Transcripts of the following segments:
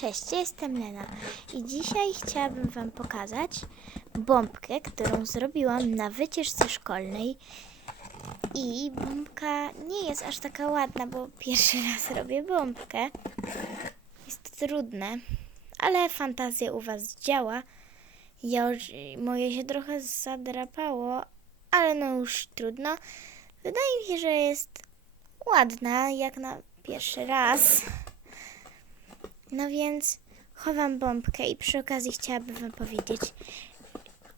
Cześć, jestem Lena i dzisiaj chciałabym Wam pokazać bombkę, którą zrobiłam na wycieczce szkolnej. I bombka nie jest aż taka ładna, bo pierwszy raz robię bombkę. Jest to trudne, ale fantazja u Was działa. Ja moje się trochę zadrapało, ale no już trudno. Wydaje mi się, że jest ładna, jak na pierwszy raz. No więc chowam bombkę i przy okazji chciałabym Wam powiedzieć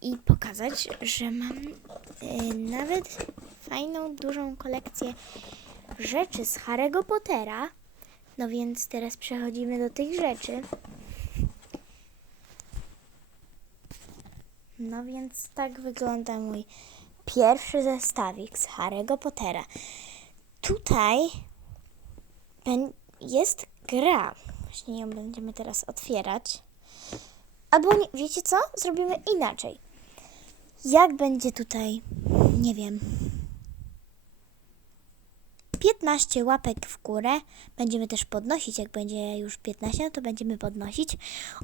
i pokazać, że mam y, nawet fajną, dużą kolekcję rzeczy z Harry'ego Pottera. No więc teraz przechodzimy do tych rzeczy. No więc tak wygląda mój pierwszy zestawik z Harry'ego Pottera. Tutaj jest gra. Właśnie ją będziemy teraz otwierać. Albo nie, wiecie co? Zrobimy inaczej. Jak będzie tutaj, nie wiem, 15 łapek w górę, będziemy też podnosić, jak będzie już 15, no to będziemy podnosić.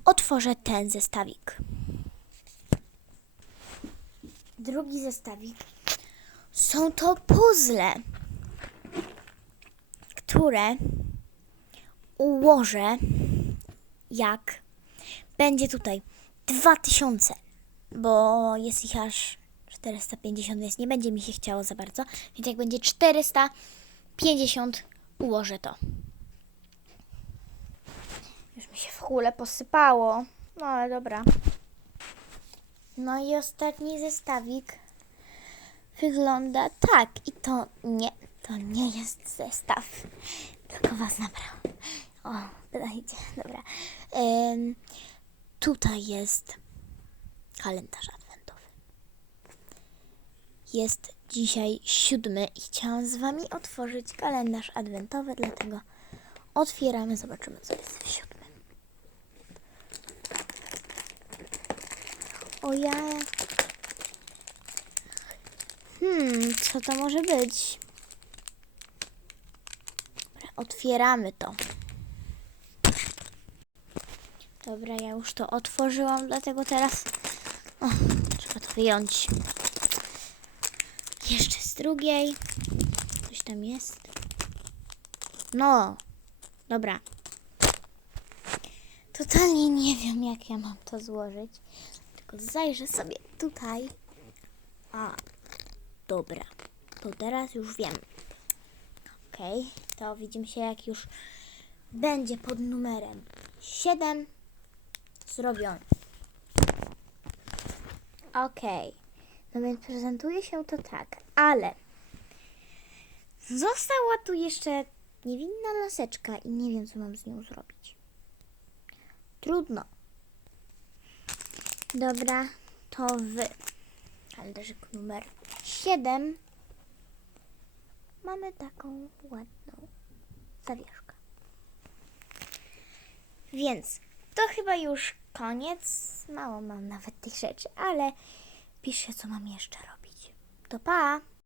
Otworzę ten zestawik. Drugi zestawik. Są to puzzle, które ułożę jak będzie tutaj 2000, bo jest ich aż 450, więc nie będzie mi się chciało za bardzo. Więc jak będzie 450, ułożę to. Już mi się w chule posypało. No ale dobra. No i ostatni zestawik wygląda tak. I to nie, to nie jest zestaw. Tylko was nabrał. O, dajcie, dobra. Em, tutaj jest kalendarz adwentowy. Jest dzisiaj siódmy i chciałam z wami otworzyć kalendarz adwentowy, dlatego otwieramy, zobaczymy co jest w siódmym. O ja. Hmm, co to może być? Otwieramy to. Dobra, ja już to otworzyłam, dlatego teraz o, trzeba to wyjąć. Jeszcze z drugiej. Coś tam jest. No, dobra. Totalnie nie wiem, jak ja mam to złożyć. Tylko zajrzę sobie tutaj. A, dobra. To teraz już wiem. Okej, to widzimy się, jak już będzie pod numerem 7 zrobiony. Okej. No więc prezentuje się to tak, ale została tu jeszcze niewinna laseczka i nie wiem, co mam z nią zrobić. Trudno. Dobra, to w kalendarzyku numer 7 mamy taką ładną zawieszkę. Więc to chyba już koniec. Mało mam nawet tych rzeczy, ale piszę, co mam jeszcze robić. To pa!